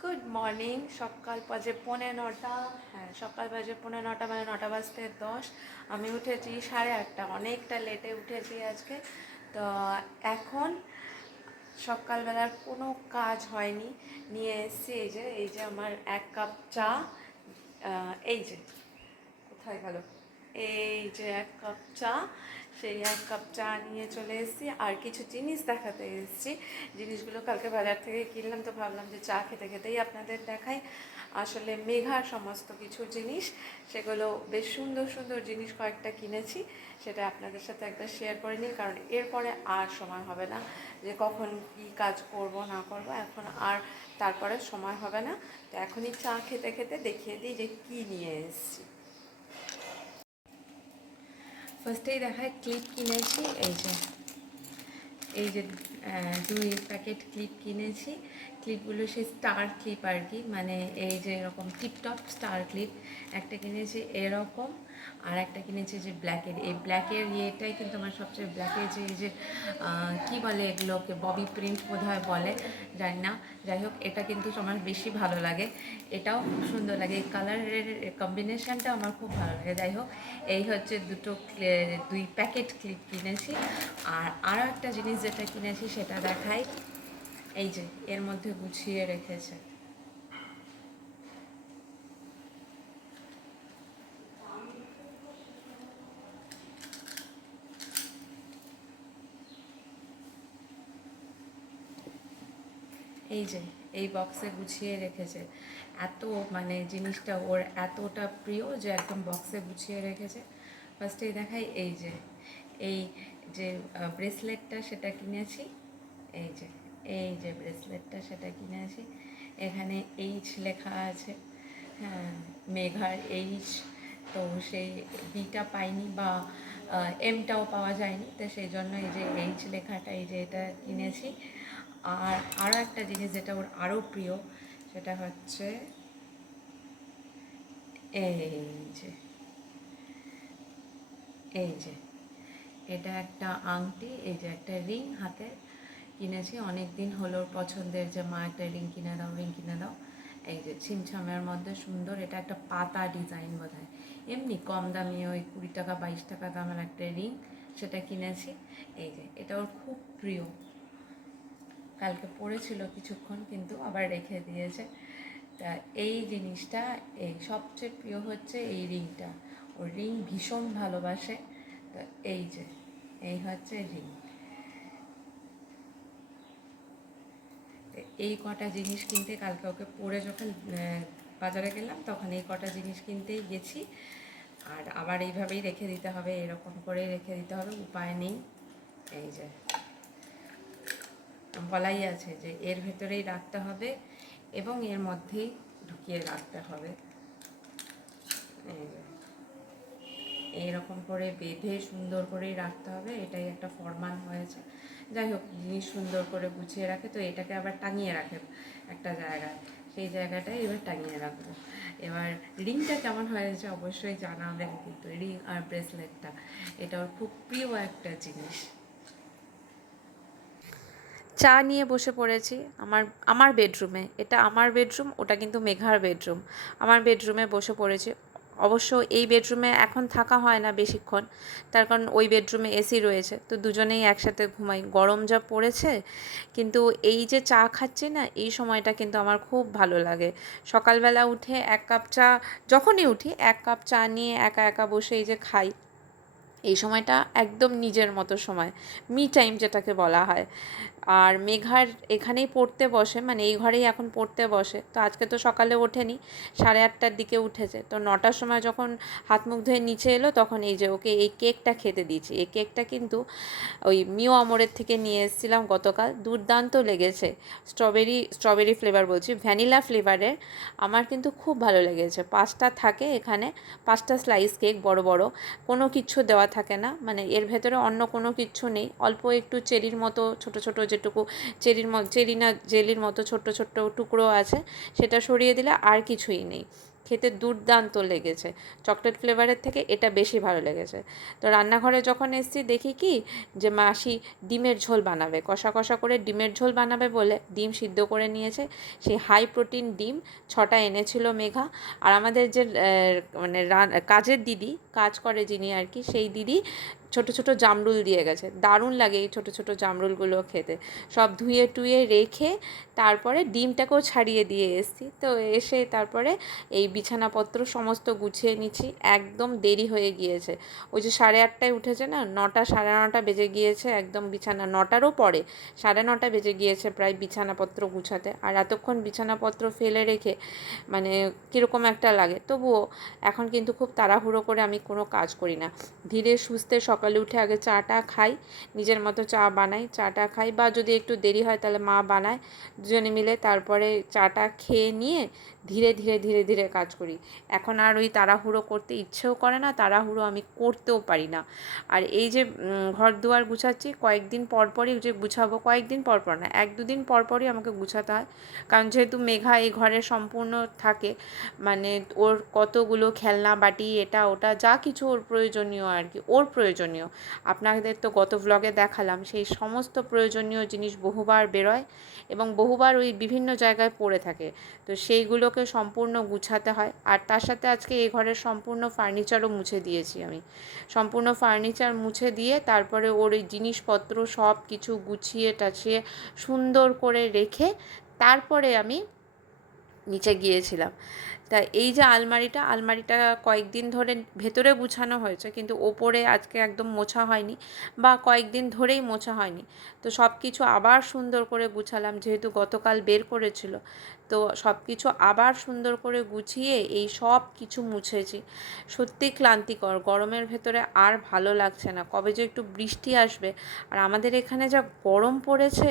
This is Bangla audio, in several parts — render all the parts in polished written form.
Good morning. সকাল বাজে 9:45। হ্যাঁ, সকাল বাজে 9:45, মানে 9টা বাজতে 10। আমি উঠেছি 8:30, অনেকটা লেটে উঠেছি আজকে। তো এখন সকালবেলার কোনো কাজ হয়নি, নিয়ে এসেছি এই যে আমার 1 কাপ চা। এই যে কোথায় গেল, এই যে 1 কাপ চা, সেই 1 কাপ চা নিয়ে চলে এসেছি। আর কিছু জিনিস দেখাতে এসেছি, জিনিসগুলো কালকে বাজার থেকে কিনলাম, তো ভাবলাম যে চা খেতে খেতেই আপনাদের দেখাই। আসলে মেঘার সমস্ত কিছু জিনিস, সেগুলো বেশ সুন্দর সুন্দর জিনিস কয়েকটা কিনেছি, সেটা আপনাদের সাথে একবার শেয়ার করে নিই, কারণ এরপরে আর সময় হবে না যে কখন কী কাজ করব না করব, এখন আর তারপরে সময় হবে না। তো এখনই চা খেতে খেতে দেখিয়ে দিই যে কী নিয়ে এসেছি। ফার্স্টেই দেখায় ক্লিপ কিনেছি, এই যে 2 প্যাকেট ক্লিপ কিনেছি। ক্লিপগুলো সেই স্টার ক্লিপ আর কি, মানে এই যে এরকম টিপটপ স্টার ক্লিপ। একটা কিনেছি এরকম, আর একটা কিনেছি যে ব্ল্যাকের। এই ব্ল্যাকের ইয়েটাই কিন্তু আমার সবচেয়ে, ব্ল্যাকের যে এই যে কী বলে এগুলোকে, ববি প্রিন্ট বোধহয় বলে, জানি না। যাই হোক, এটা কিন্তু আমার বেশি ভালো লাগে, এটাও খুব সুন্দর লাগে, এই কালারের কম্বিনেশানটা আমার খুব ভালো লাগে। যাই হোক, এই হচ্ছে 2 প্যাকেট ক্লিপ কিনেছি। আর আরও একটা জিনিস যেটা কিনেছি সেটা দেখাই, এই যে এর মধ্যে গুছিয়ে রেখেছে। এই যে এই বক্সে গুছিয়ে রেখেছে। এত মানে জিনিসটা ওর এতটা প্রিয় যে একদম বক্সে গুছিয়ে রেখেছে। ফার্স্টেই দেখাই, এই যে ব্রেসলেটটা সেটা কিনেছি। এই যে ব্রেসলেটটা সেটা কিনেছি। এখানে এইচ লেখা আছে, হ্যাঁ, মেঘার এইচ। তো সেই বিটা পাইনি বা এমটাও পাওয়া যায়নি, তো সেই জন্য এই যে এইচ লেখাটা, এই যে এটা কিনেছি। আর আরও একটা জিনিস যেটা ওর আরও প্রিয়, সেটা হচ্ছে এই যে এই যে এটা একটা আংটি, এই যে একটা রিং হাতে কিনেছি। অনেক দিন হলো পছন্দের যে মা একটা রিং কিনে দাও, রিং কিনে দাও। এই যে ছিমছামের মধ্যে সুন্দর, এটা একটা পাতা ডিজাইন বোধ হয়, এমনি কম দামি ওই 20 টাকা 22 টাকা দামের একটা রিং, সেটা কিনেছি। এই যে এটা ওর খুব প্রিয়, কালকে পড়েছিল কিছুক্ষণ কিন্তু আবার রেখে দিয়েছে। তা এই জিনিসটা, এই সবচেয়ে প্রিয় হচ্ছে এই রিংটা, ও রিং ভীষণ ভালোবাসে। তো এই হচ্ছে রিং। এই কটা জিনিস কিনতে, কালকে ওকে পরে যখন বাজারে গেলাম তখন এই কটা জিনিস কিনতেই গেছি। আর আবার এইভাবেই রেখে দিতে হবে, এরকম করেই রেখে দিতে হবে, উপায় নেই। এই যে বলাই আছে যে এর ভেতরেই রাখতে হবে এবং এর মধ্যেই ঢুকিয়ে রাখতে হবে। এই যে এইরকম করে বেঁধে সুন্দর করেই রাখতে হবে, এটাই একটা ফরমান হয়েছে। যাই হোক, জিনিস সুন্দর করে গুছিয়ে রাখে, তো এটাকে আবার টাঙিয়ে রাখে একটা জায়গায়, সেই জায়গাটায় এবার টাঙিয়ে রাখবো। এবার রিংটা কেমন হয়েছে অবশ্যই জানাবেন, কিন্তু রিং আর ব্রেসলেটটা এটা ওর খুব প্রিয় একটা জিনিস। চা নিয়ে বসে পড়েছি আমার আমার বেডরুমে, এটা আমার বেডরুম, ওটা কিন্তু মেঘার বেডরুম। আমার বেডরুমে বসে পড়েছি। অবশ্য এই বেডরুমে এখন থাকা হয় না বেশিক্ষণ, তার কারণ ওই বেডরুমে এসি রয়েছে, তো দুজনেই একসাথে ঘুমাই, গরম যা পড়েছে। কিন্তু এই যে চা খাচ্ছি না, এই সময়টা কিন্তু আমার খুব ভালো লাগে। সকালবেলা উঠে 1 কাপ চা, যখনই উঠি 1 কাপ চা নিয়ে একা একা বসে এই যে খাই, এই সময়টা একদম নিজের মতো সময়, মি টাইম যেটাকে বলা হয়। আর মেঘার এখানেই পড়তে বসে, মানে এই ঘরেই এখন পড়তে বসে। তো আজকে তো সকালে ওঠেনি, 8:30টার দিকে উঠেছে। তো 9টার সময় যখন হাত মুখ ধুয়ে নিচে এলো, তখন এই যে ওকে এই কেকটা খেতে দিয়েছি। এই কেকটা কিন্তু ওই মিও আমরের থেকে নিয়ে এসেছিলাম গতকাল, দুর্দান্ত লেগেছে। স্ট্রবেরি ফ্লেভার বলছি, ভ্যানিলা ফ্লেভারের। আমার কিন্তু খুব ভালো লেগেছে। 5টা থাকে এখানে, 5টা স্লাইস কেক, বড় বড়, কোনো কিচ্ছু দেওয়া থাকে না, মানে এর ভেতরে অন্য কোনো কিচ্ছু নেই। অল্প একটু চেরির মতো ছোট ছোট, যেটুকু চেরি না জেলির মতো ছোট্ট ছোট্ট টুকরো আছে, সেটা সরিয়ে দিলে আর কিছুই নেই। খেতে দুর্দান্ত লেগেছে, চকলেট ফ্লেভারের থেকে এটা বেশি ভালো লেগেছে। তো রান্নাঘরে যখন এসেছি দেখি কি যে মাসি ডিমের ঝোল বানাবে, কষা কষা করে ডিমের ঝোল বানাবে বলে ডিম সিদ্ধ করে নিয়েছে। সেই হাই প্রোটিন ডিম 6টা এনেছিল মেঘা। আর আমাদের যে মানে কাজের দিদি কাজ করে যিনি আর কি, সেই দিদি ছোট ছোট জামরুল দিয়ে গেছে। দারুণ লাগে এই ছোট ছোট জামরুলগুলো খেতে। সব ধুয়ে টুয়ে রেখে তারপরে ডিমটাকেও ছাড়িয়ে দিয়ে এসেছি। তো এসে তারপরে এই বিছানাপত্র সমস্ত গুছিয়ে নিচ্ছি। একদম দেরি হয়ে গিয়েছে, ওই যে 8:30টায় উঠেছে না, 9টা 9:30 বেজে গিয়েছে, একদম বিছানা 9টারও পরে, 9:30 বেজে গিয়েছে প্রায় বিছানাপত্র গুছাতে। আর এতক্ষণ বিছানাপত্র ফেলে রেখে মানে কীরকম একটা লাগে। তবুও এখন কিন্তু খুব তাড়াহুড়ো করে আমি কোনো কাজ করি না, ধীরে সুস্থে সকালে উঠে আগে চাটা খাই, নিজের মতো চা বানাই, চাটা খাই, বা যদি একটু দেরি হয় তাহলে মা বানায়, দুজনে মিলে তারপরে চাটা খেয়ে নিয়ে ধীরে ধীরে ধীরে ধীরে কাজ করি। এখন আর ওই তাড়াহুড়ো করতে ইচ্ছেও করে না, তাড়াহুড়ো আমি করতেও পারি না। আর এই যে ঘর দুয়ার গুছাচ্ছি, কয়েকদিন পরপরই যে গুছাবো, কয়েকদিন পরপর না, 1-2 দিন পরপরই আমাকে গুছাতে হয়। কারণ যেহেতু মেঘা এই ঘরে সম্পূর্ণ থাকে, মানে ওর কতগুলো খেলনা বাটি এটা ওটা যা কিছু ওর প্রয়োজনীয় আর কি, ওর প্রয়োজনীয়, আপনাদের তো গত ভ্লগে দেখালাম, সেই সমস্ত প্রয়োজনীয় জিনিস বহুবার বেরোয় এবং বহুবার ওই বিভিন্ন জায়গায় পড়ে থাকে। তো সেইগুলোকে সম্পূর্ণ গুছাতে হয়। আর তার সাথে আজকে এই ঘরের সম্পূর্ণ ফার্নিচারও মুছে দিয়েছি আমি, সম্পূর্ণ ফার্নিচার মুছে দিয়ে তারপরে ওর এই জিনিসপত্র সব কিছু গুছিয়ে টাছিয়ে সুন্দর করে রেখে তারপরে আমি নিচে গিয়েছিলাম। তা এই যে আলমারিটা কয়েকদিন ধরে ভেতরে গুছানো হয়েছে, কিন্তু ওপরে আজকে একদম মোছা হয়নি, বা কয়েকদিন ধরেই মোছা হয়নি। তো সব কিছু আবার সুন্দর করে গুছালাম, যেহেতু গতকাল বের করেছিল। তো সব কিছু আবার সুন্দর করে গুছিয়ে এই সব কিছু মুছেছি। সত্যি ক্লান্তিকর, গরমের ভেতরে আর ভালো লাগছে না, কবে যে একটু বৃষ্টি আসবে। আর আমাদের এখানে যা গরম পড়েছে,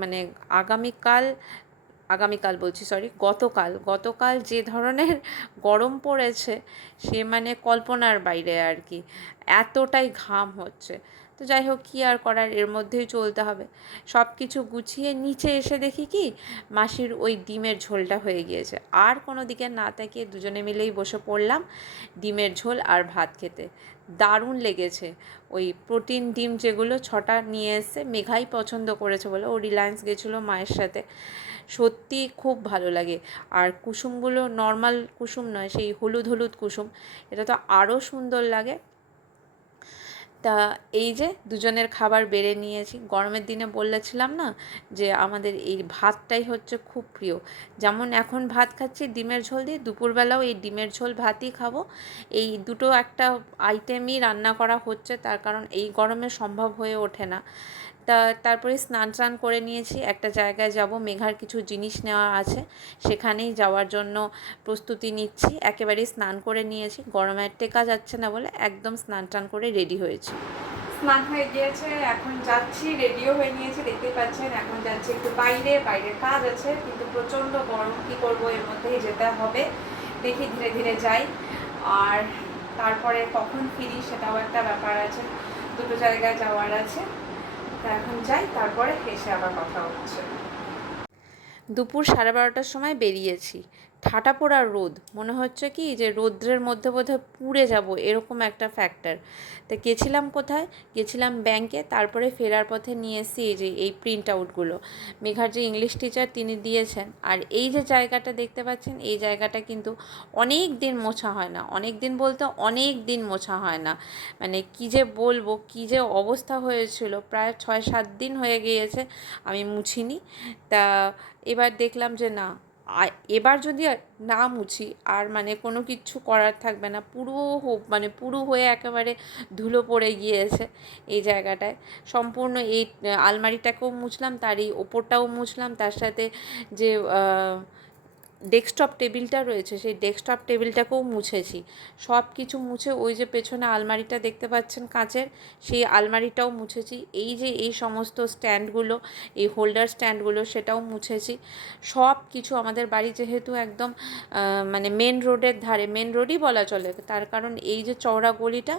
মানে আগামীকাল বলছি, সরি, গতকাল যে ধরনের গরম পড়েছে সে মানে কল্পনার বাইরে আর কি, এতটাই ঘাম হচ্ছে। তো যাই হোক, কী আর করার, এর মধ্যেই চলতে হবে। সব কিছু গুছিয়ে নিচে এসে দেখি কি মাসির ওই ডিমের ঝোলটা হয়ে গিয়েছে। আর কোনো দিকে না তাকিয়ে দুজনে মিলেই বসে পড়লাম ডিমের ঝোল আর ভাত খেতে। দারুণ লেগেছে। ওই প্রোটিন ডিম যেগুলো 6টা নিয়ে এসে মেঘাই পছন্দ করেছে বলে, ও রিলায়েন্স গেছিলো মায়ের সাথে। সত্যি খুব ভালো লাগে। আর কুসুমগুলো নর্মাল কুসুম নয়, সেই হলুদ হলুদ কুসুম, এটা তো আরও সুন্দর লাগে। তা এই যে দুজনের খাবার বেড়ে নিয়েছি। গরমের দিনে বলেছিলাম না যে আমাদের এই ভাতটাই হচ্ছে খুব প্রিয়। যেমন এখন ভাত খাচ্ছি ডিমের ঝোল দিয়ে, দুপুরবেলাও এই ডিমের ঝোল ভাতই খাবো। এই দুটো একটা আইটেমই রান্না করা হচ্ছে, তার কারণ এই গরমে সম্ভব হয়ে ওঠে না। তারপরে স্নান টান করে নিয়েছি, একটা জায়গায় যাব, মেঘার কিছু জিনিস নেওয়া আছে, সেখানেই যাওয়ার জন্য প্রস্তুতি নিচ্ছি। একেবারেই স্নান করে নিয়েছি, গরমে টেকা যাচ্ছে না বলে একদম স্নান টান করে রেডি হয়েছি। স্নান হয়ে গিয়েছে, এখন যাচ্ছি, রেডিও হয়ে নিয়েছি, দেখতে পাচ্ছেন। এখন যাচ্ছি একটু বাইরের কাজ আছে, কিন্তু প্রচণ্ড গরম, কী করবো, এর মধ্যেই যেতে হবে। দেখি ধীরে ধীরে যাই। আর তারপরে কখন ফিরি সেটাও একটা ব্যাপার আছে, দুটো জায়গায় যাওয়ার আছে। তা এখন যাই, তারপরে এসে আবার কথা হচ্ছে। দুপুর 12:30টার সময় বেরিয়েছি, ঠাটা পোড়া রোদ, মনে হচ্ছে কি যে রৌদ্রের মধ্যে বোধহয় পুড়ে যাব, এরকম একটা ফ্যাক্টর। তো গেছিলাম কোথায়, গেছিলাম ব্যাংকে। তারপরে ফেরার পথে নিয়ে এসেছি এই যে এই প্রিন্ট আউটগুলো, মেঘার যে ইংলিশ টিচার তিনি দিয়েছেন। আর এই যে জায়গাটা দেখতে পাচ্ছেন, এই জায়গাটা কিন্তু অনেক দিন মোছা হয় না, অনেক দিন বলতে অনেক দিন মোছা হয় না, মানে কী যে বলবো, কী যে অবস্থা হয়েছিল, প্রায় 6-7 দিন হয়ে গিয়েছে আমি মুছিনি। তা এবার দেখলাম যে না, এবার যদি না মুছি আর মানে কোনো কিছু করার থাকবে না, পুরো হয়ে একেবারে ধুলো পড়ে গিয়েছে এই জায়গাটায়। সম্পূর্ণ এই আলমারিটাকেও মুছলাম, তার এই ওপরটাও মুছলাম, তার সাথে যে ডেস্কটপ টেবিলটা রয়েছে সেই ডেস্কটপ টেবিলটাকেও মুছেছি। সব কিছু মুছে ওই যে পেছনে আলমারিটা দেখতে পাচ্ছেন কাঁচের, সেই আলমারিটাও মুছেছি। এই যে এই সমস্ত স্ট্যান্ডগুলো, এই হোল্ডার স্ট্যান্ডগুলো, সেটাও মুছেছি। সব কিছু, আমাদের বাড়ি যেহেতু একদম মানে মেন রোডের ধারে, মেন রোডই বলা চলে, তার কারণ এই যে চওড়া গলিটা,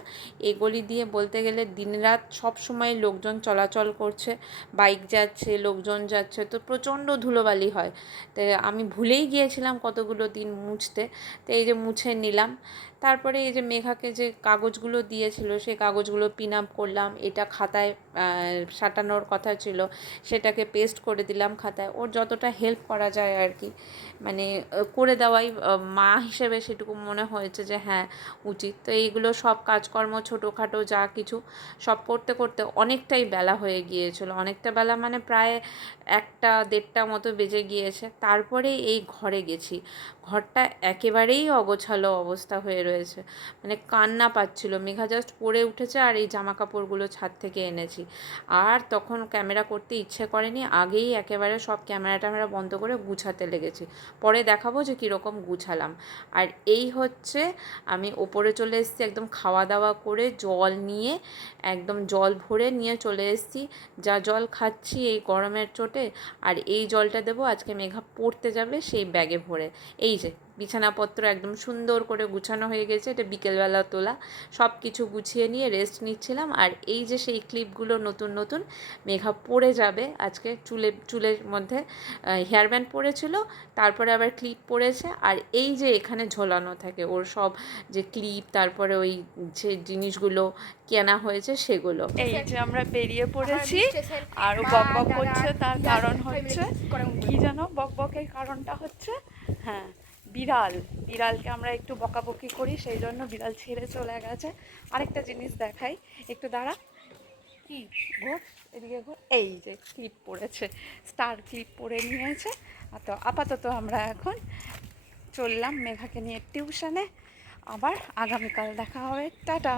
এই গলি দিয়ে বলতে গেলে দিনরাত সব সময় লোকজন চলাচল করছে, বাইক যাচ্ছে, লোকজন যাচ্ছে, তো প্রচণ্ড ধুলোবালি হয়। তো আমি ভুলেই গিয়ে গিয়েছিলাম কতগুলো দিন মুছতে, তো এই যে মুছে নিলাম। তারপরে এই যে মেঘাকে যে কাগজগুলো দিয়েছিল সেই কাগজগুলো পিন আপ করলাম, এটা খাতায় সাঁটানোর কথা ছিল সেটাকে পেস্ট করে দিলাম খাতায়। ওর যতটা হেল্প করা যায় আর কি, মানে করে দেওয়াই মা হিসেবে সেটুকু মনে হয়েছে যে হ্যাঁ উচিত। তো এইগুলো সব কাজকর্ম ছোটোখাটো যা কিছু সব করতে করতে অনেকটাই বেলা হয়ে গিয়েছিল, অনেকটা বেলা মানে প্রায় 1-1:30 মতো বেজে গিয়েছে। তারপরে এই ঘরে গেছি, ঘরটা একেবারেই অগোছালো অবস্থা হয়ে রয়েছে, মানে কান্না পাচ্ছিল। মেঘা জাস্ট পরে উঠেছে আর এই জামা কাপড়গুলো ছাদ থেকে এনেছি, আর তখন ক্যামেরা করতে ইচ্ছে করেনি, আগেই একেবারে সব ক্যামেরা ট্যামেরা বন্ধ করে গুছাতে লেগেছি। পরে দেখাবো যে কীরকম গুছালাম। আর এই হচ্ছে আমি ওপরে চলে এসেছি, একদম খাওয়া দাওয়া করে জল নিয়ে, একদম জল ভরে নিয়ে চলে এসেছি। যা জল খাচ্ছি এই গরমের চোটে, আর এই জলটা দেবো আজকে মেঘা পড়তে যাবে সেই ব্যাগে ভরে। এই যে বিছানাপত্র একদম সুন্দর করে গুছানো হয়ে গেছে, এটা বিকেলবেলা তোলা, সব কিছু গুছিয়ে নিয়ে রেস্ট নিচ্ছিলাম। আর এই যে সেই ক্লিপগুলো নতুন নতুন মেঘা পরে যাবে আজকে, চুলের মধ্যে হেয়ার ব্যান্ড পরেছিল, তারপরে আবার ক্লিপ পরেছে, আর এই যে এখানে ঝোলানো থাকে ওর সব যে ক্লিপ, তারপরে ওই যে জিনিসগুলো কেনা হয়েছে সেগুলো। এই যে আমরা বেরিয়ে পড়েছি, আর বক বক করছে, তার কারণ হচ্ছে কি জানো, বক বকের কারণটা হচ্ছে হ্যাঁ বিড়ালকে আমরা একটু বকাবকি করি, সেই জন্য বিড়াল ছেড়ে চলে গেছে। আরেকটা জিনিস দেখাই, একটু দাঁড়া, কি ঘোর এদিকে ঘোর, এই যে ক্লিপ পরেছে, স্টার ক্লিপ পরে নিয়েছে। তো আপাতত আমরা এখন চললাম মেঘাকে নিয়ে টিউশনে, আবার আগামীকাল দেখা হবে, টাটা।